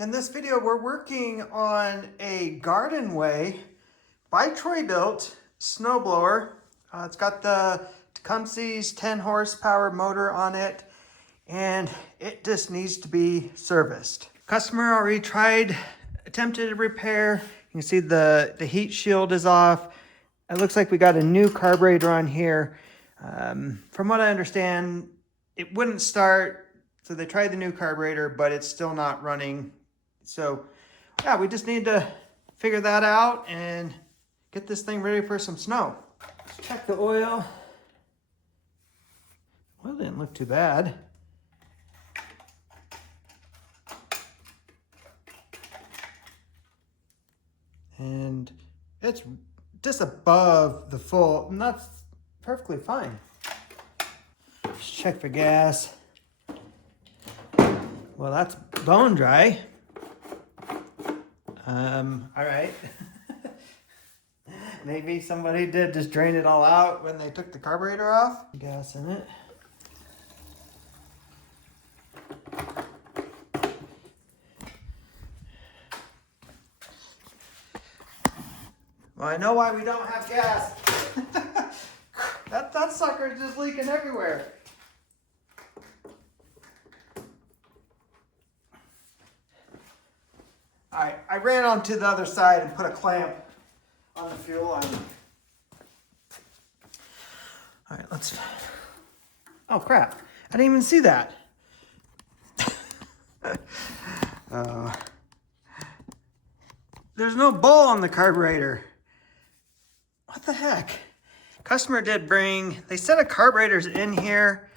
In this video, we're working on a garden way by Troy-Bilt snowblower. It's got the Tecumseh's 10 horsepower motor on it, and it just needs to be serviced. Customer already attempted to repair. You can see the heat shield is off. It looks like we got a new carburetor on here. From what I understand, it wouldn't start. So they tried the new carburetor, but it's still not running. So yeah, we just need to figure that out and get this thing ready for some snow. Let's check the oil. Well, it didn't look too bad. And it's just above the full, and that's perfectly fine. Let's check for gas. Well, that's bone dry. All right. Maybe somebody did just drain it all out when they took the carburetor off. Gas in it. Well, I know why we don't have gas. that sucker is just leaking everywhere. All right, I ran onto the other side and put a clamp on the fuel line. All right, let's, oh crap, I didn't even see that. There's no bowl on the carburetor. What the heck? Customer did bring, they said a carburetor's in here.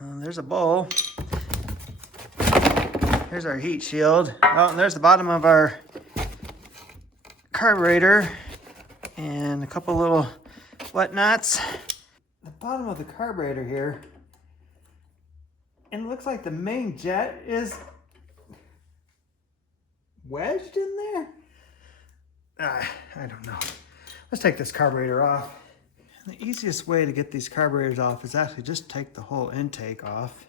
There's a bowl. Here's our heat shield. Oh, and there's the bottom of our carburetor and a couple little wet nuts. The bottom of the carburetor here, and it looks like the main jet is wedged in there. I don't know. Let's take this carburetor off. And the easiest way to get these carburetors off is actually just take the whole intake off.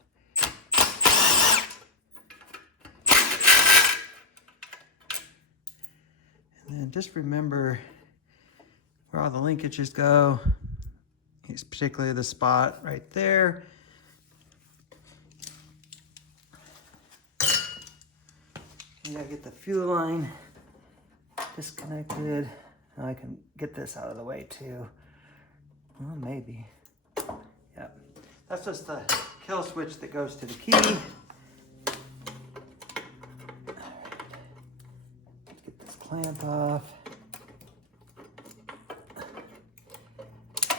And just remember where all the linkages go. It's particularly the spot right there. You gotta get the fuel line disconnected. Now I can get this out of the way too. Well, maybe. Yep. That's just the kill switch that goes to the key. Clamp off.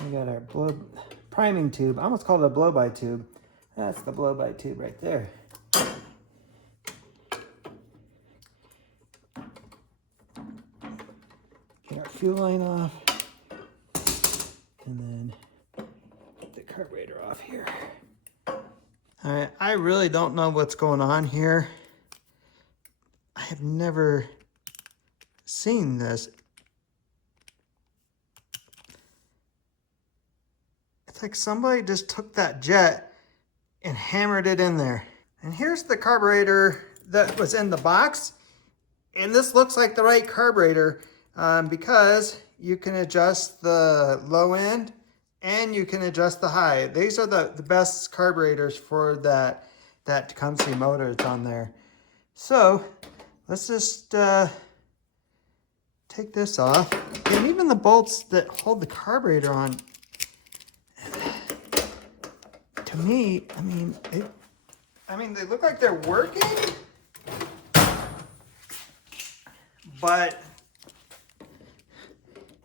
We got our priming tube. I almost called it a blow-by tube. That's the blow-by tube right there. Get our fuel line off. And then get the carburetor off here. All right, I really don't know what's going on here. I have never seen this. It's like somebody just took that jet and hammered it in there. And here's the carburetor that was in the box. And this looks like the right carburetor because you can adjust the low end and you can adjust the high. These are the best carburetors for that Tecumseh motor that's on there. So let's just take this off. And even the bolts that hold the carburetor on, to me, I mean, they look like they're working, but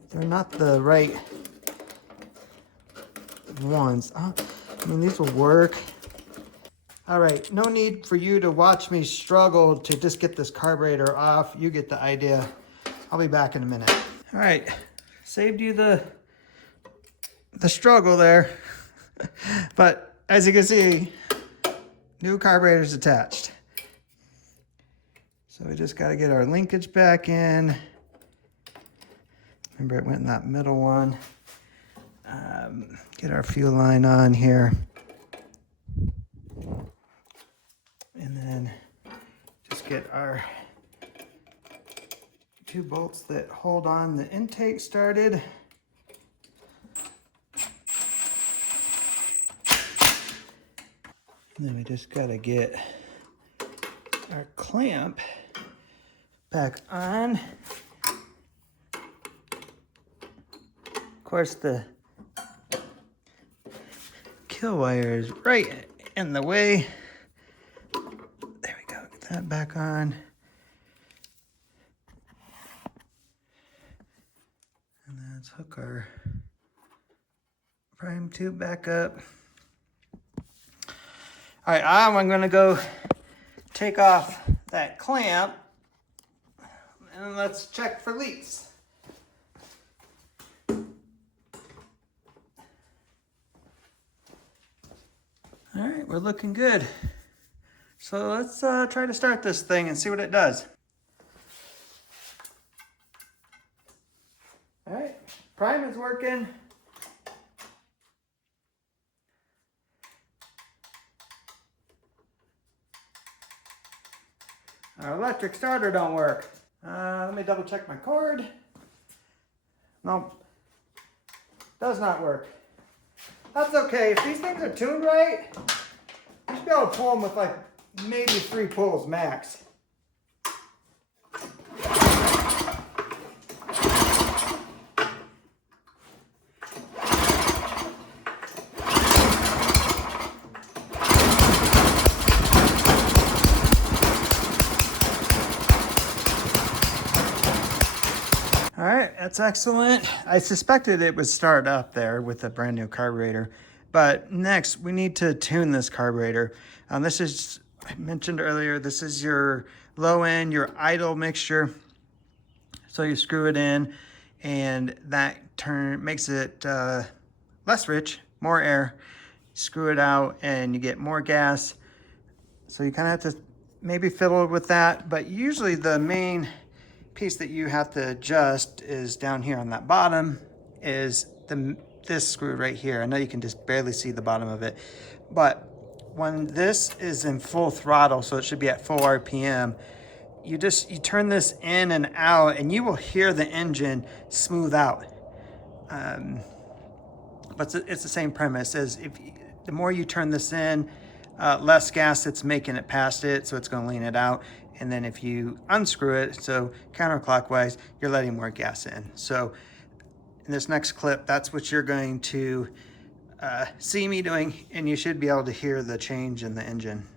they're not the right ones. I mean, these will work. All right, no need for you to watch me struggle to just get this carburetor off. You get the idea. I'll be back in a minute. All right, saved you the struggle there. But as you can see, new carburetor's attached. So we just gotta get our linkage back in. Remember it went in that middle one. Get our fuel line on here. And then get our 2 bolts that hold on the intake started. And then we just gotta get our clamp back on. Of course, the kill wire is right in the way. There we go, get that back on. And then let's hook our prime tube back up. All right, I'm gonna go take off that clamp and let's check for leaks. All right, we're looking good. So let's try to start this thing and see what it does. All right, prime is working. Our electric starter don't work. Let me double check my cord. Nope, does not work. That's okay, if these things are tuned right, you should be able to pull them with like maybe 3 pulls max. All right, that's excellent. I suspected it would start up there with a brand new carburetor, but next we need to tune this carburetor. This is, I mentioned earlier, this is your low end, your idle mixture. So you screw it in and that makes it less rich, more air. Screw it out and you get more gas. So you kind of have to maybe fiddle with that, but usually the main piece that you have to adjust is down here on that bottom is this screw right here. I know you can just barely see the bottom of it, but when this is in full throttle, so it should be at full RPM, you turn this in and out and you will hear the engine smooth out. But it's the same premise as the more you turn this in, less gas it's making it past it, so it's going to lean it out. And then if you unscrew it, so counterclockwise, you're letting more gas in. So in this next clip, that's what you're going to see me doing, and you should be able to hear the change in the engine.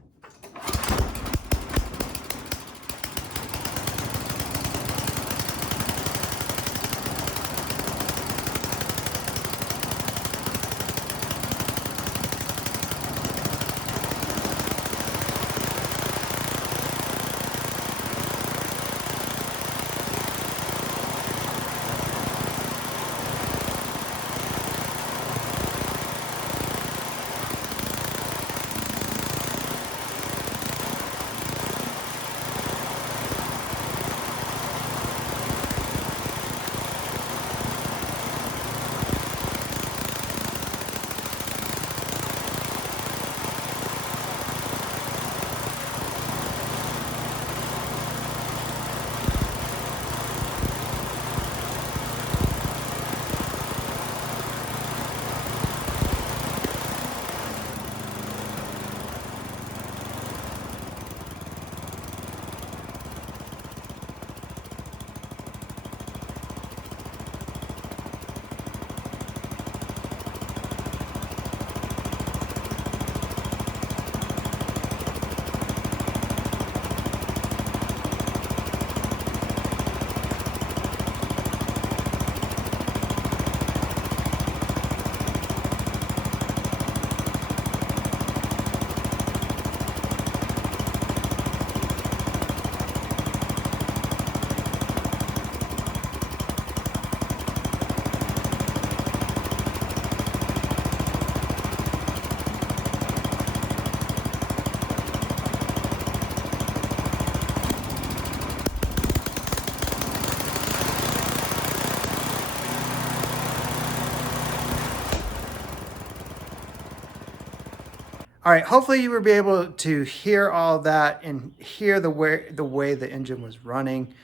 All right, hopefully you will be able to hear all that and hear the way the engine was running.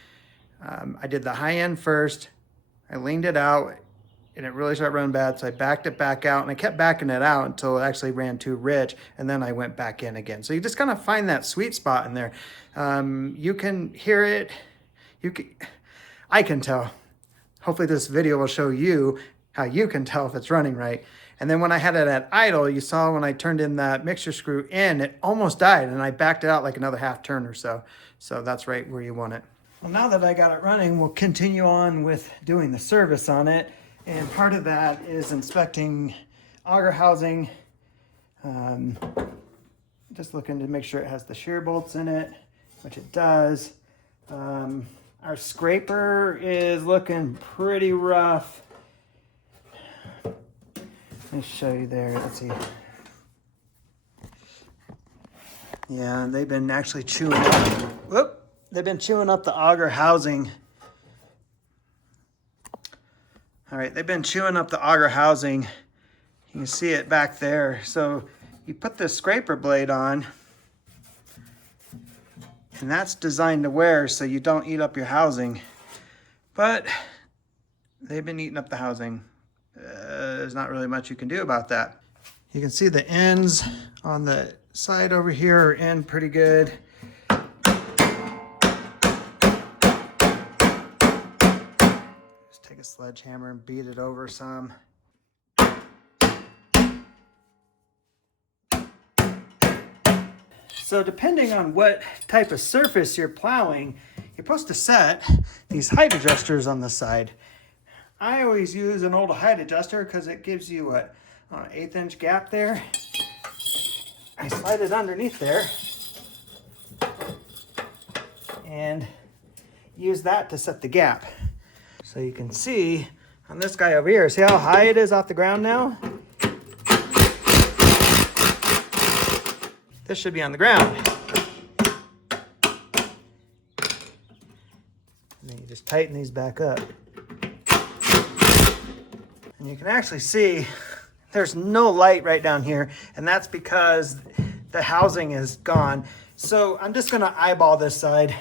I did the high end first. I leaned it out and it really started running bad. So I backed it back out and I kept backing it out until it actually ran too rich. And then I went back in again. So you just kind of find that sweet spot in there. You can hear it. I can tell. Hopefully this video will show you how you can tell if it's running right. And then when I had it at idle, you saw when I turned in that mixture screw in, it almost died and I backed it out like another half turn or so. So that's right where you want it. Well, now that I got it running, we'll continue on with doing the service on it. And part of that is inspecting auger housing. Just looking to make sure it has the shear bolts in it, which it does. Our scraper is looking pretty rough. Let me show you there. Let's see. Yeah, they've been actually chewing up. Whoop! They've been chewing up the auger housing. All right, they've been chewing up the auger housing. You can see it back there. So you put the scraper blade on, and that's designed to wear so you don't eat up your housing. But they've been eating up the housing. There's not really much you can do about that. You can see the ends on the side over here are in pretty good. Just take a sledgehammer and beat it over some. So depending on what type of surface you're plowing, you're supposed to set these height adjusters on the side. I always use an old height adjuster because it gives you an 1/8 inch gap there. I slide it underneath there and use that to set the gap. So you can see on this guy over here, see how high it is off the ground now? This should be on the ground. And then you just tighten these back up. And you can actually see there's no light right down here, and that's because the housing is gone. So I'm just gonna eyeball this side.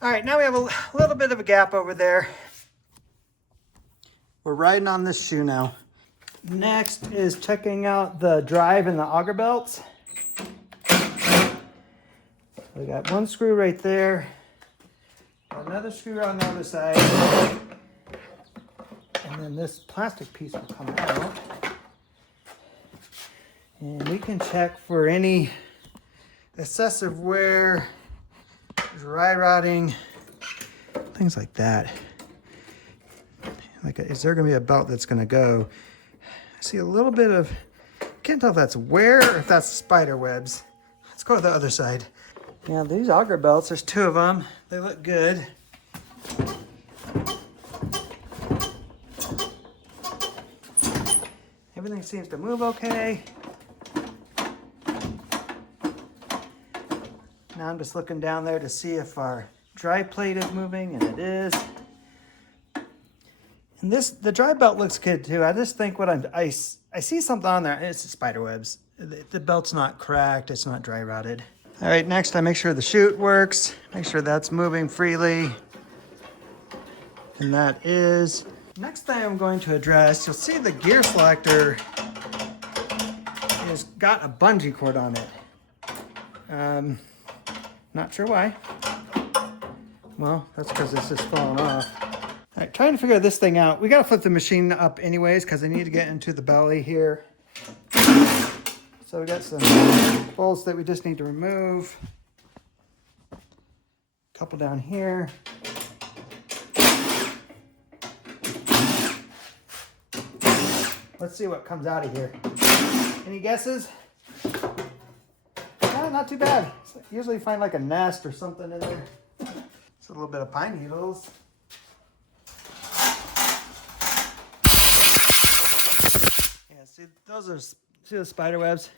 All right, now we have a little bit of a gap over there. We're riding on this shoe now. Next is checking out the drive and the auger belts. We got one screw right there, another screw on the other side, and then this plastic piece will come out. And we can check for any excessive wear, dry rotting, things like that. Is there gonna be a belt that's gonna go? I see a little bit of, can't tell if that's wear or if that's spider webs. Let's go to the other side. Yeah, these auger belts, there's 2 of them. They look good. Everything seems to move okay. Now I'm just looking down there to see if our dry plate is moving, and it is. And the dry belt looks good too. I just think I see something on there. It's spider webs. The belt's not cracked. It's not dry rotted. All right, next I make sure the chute works. Make sure that's moving freely. And that is. Next thing I'm going to address, you'll see the gear selector has got a bungee cord on it. Not sure why. Well, that's because it's just falling off. All right, trying to figure this thing out. We got to flip the machine up anyways because I need to get into the belly here. So we got some bolts that we just need to remove. A couple down here. Let's see what comes out of here. Any guesses? Not too bad. Usually find like a nest or something in there. It's a little bit of pine needles. Yeah, see the spider webs?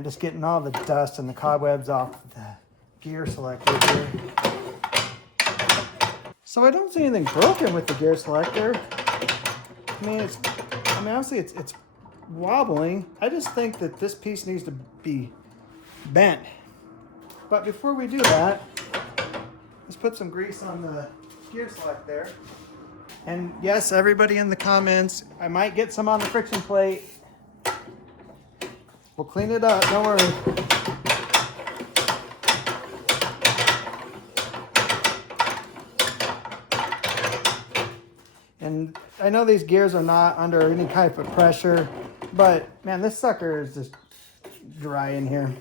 I'm just getting all the dust and the cobwebs off the gear selector here. So I don't see anything broken with the gear selector. I mean, honestly, it's wobbling. I just think that this piece needs to be bent. But before we do that, let's put some grease on the gear select there. And yes, everybody in the comments, I might get some on the friction plate. We'll clean it up, don't worry. And I know these gears are not under any type of pressure, but man, this sucker is just dry in here.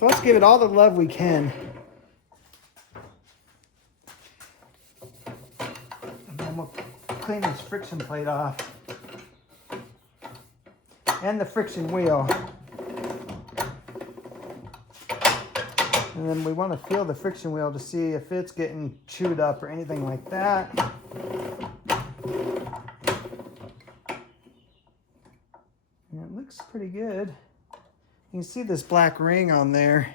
So let's give it all the love we can. And then we'll clean this friction plate off. And the friction wheel. And then we want to feel the friction wheel to see if it's getting chewed up or anything like that. And it looks pretty good. You can see this black ring on there.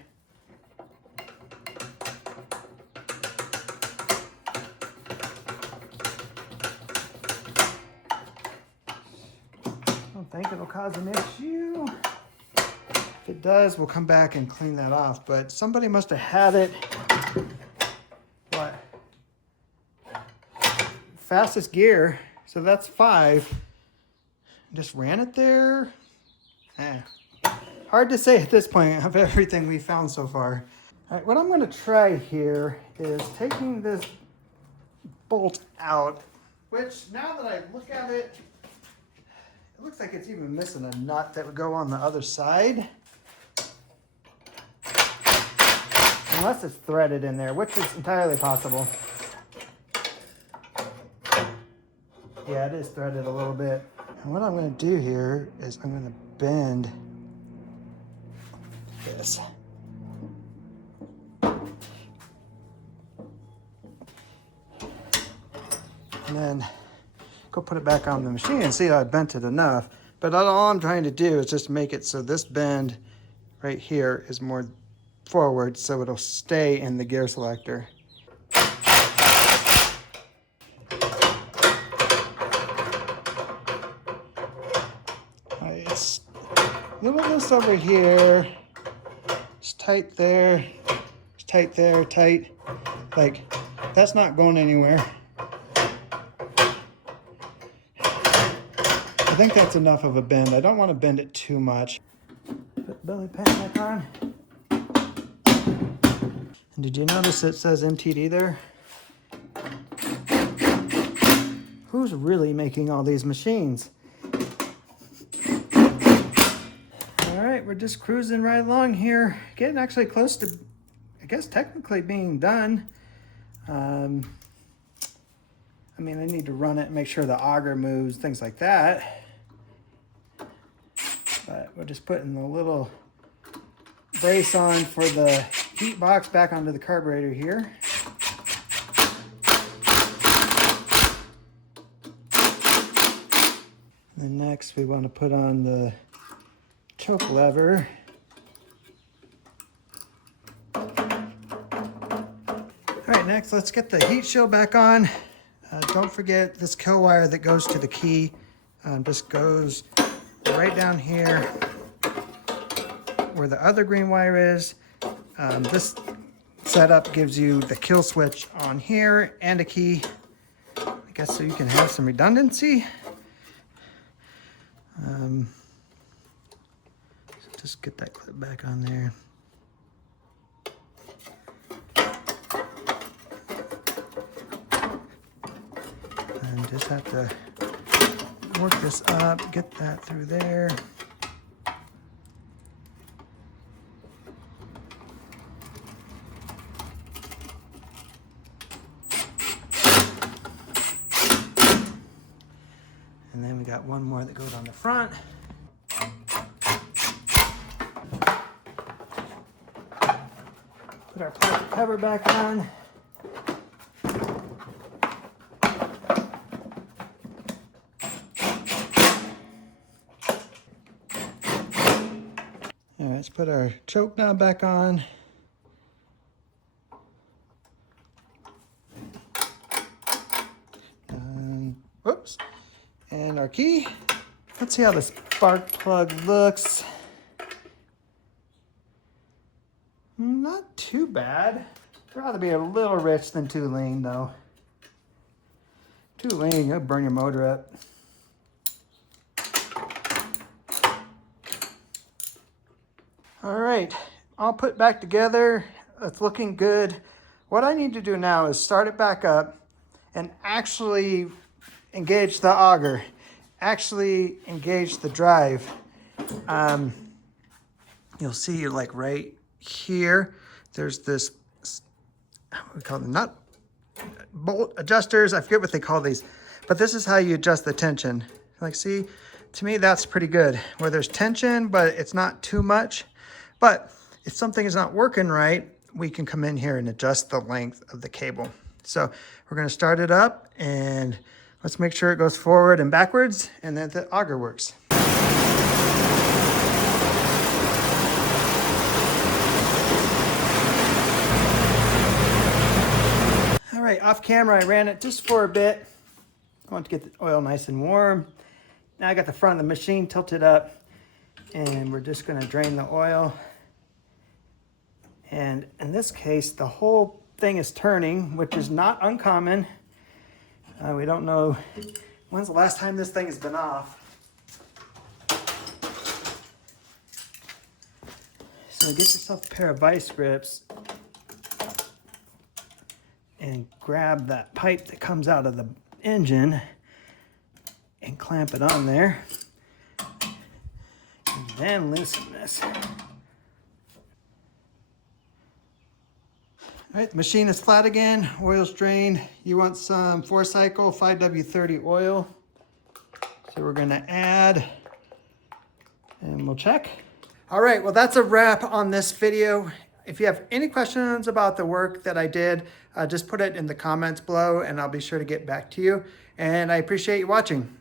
I don't think it'll cause an issue. If it does, we'll come back and clean that off. But somebody must have had it. What? Fastest gear. So that's 5. Just ran it there. Hard to say at this point of everything we found so far. All right, what I'm going to try here is taking this bolt out, which now that I look at it, it looks like it's even missing a nut that would go on the other side. Unless it's threaded in there, which is entirely possible. Yeah, it is threaded a little bit. And what I'm going to do here is I'm going to bend this. And then go put it back on the machine and see how I bent it enough. But all I'm trying to do is just make it so this bend right here is more forward so it'll stay in the gear selector. It's a little loose over here. It's tight there. It's tight there, tight. Like, that's not going anywhere. I think that's enough of a bend. I don't want to bend it too much. Put the belly pan back on. And did you notice it says MTD there? Who's really making all these machines? All right, we're just cruising right along here. Getting actually close to, I guess, technically being done. I mean, I need to run it and make sure the auger moves, things like that. But we're just putting the little brace on for the heat box back onto the carburetor here. And then next we want to put on the choke lever. All right, next let's get the heat shield back on. Don't forget this kill wire that goes to the key just goes right down here where the other green wire is. This setup gives you the kill switch on here and a key, I guess, so you can have some redundancy. So just get that clip back on there. And just have to work this up, get that through there. And then we got one more that goes on the front. Put our plastic cover back on. All right, let's Put our choke knob back on. Whoops. And our key. Let's see how the spark plug looks. Not too bad. I'd rather be a little rich than too lean though. Too lean, you'll burn your motor up. All right, all put back together. It's looking good. What I need to do now is start it back up and actually engage the auger, actually engage the drive. You'll see like right here, there's this, what we call them, not bolt adjusters. I forget what they call these, but this is how you adjust the tension. Like, see, to me, that's pretty good. Where there's tension, but it's not too much. But if something is not working right, we can come in here and adjust the length of the cable. So we're gonna start it up and let's make sure it goes forward and backwards and that the auger works. All right, off camera, I ran it just for a bit. I want to get the oil nice and warm. Now I got the front of the machine tilted up and we're just gonna drain the oil. And in this case, the whole thing is turning, which is not uncommon. We don't know when's the last time this thing has been off. So get yourself a pair of vice grips and grab that pipe that comes out of the engine and clamp it on there. And then loosen this. All right, the machine is flat again, oil's drained. You want some 4-cycle 5W30 oil. So we're gonna add, and we'll check. All right, well that's a wrap on this video. If you have any questions about the work that I did, just put it in the comments below and I'll be sure to get back to you. And I appreciate you watching.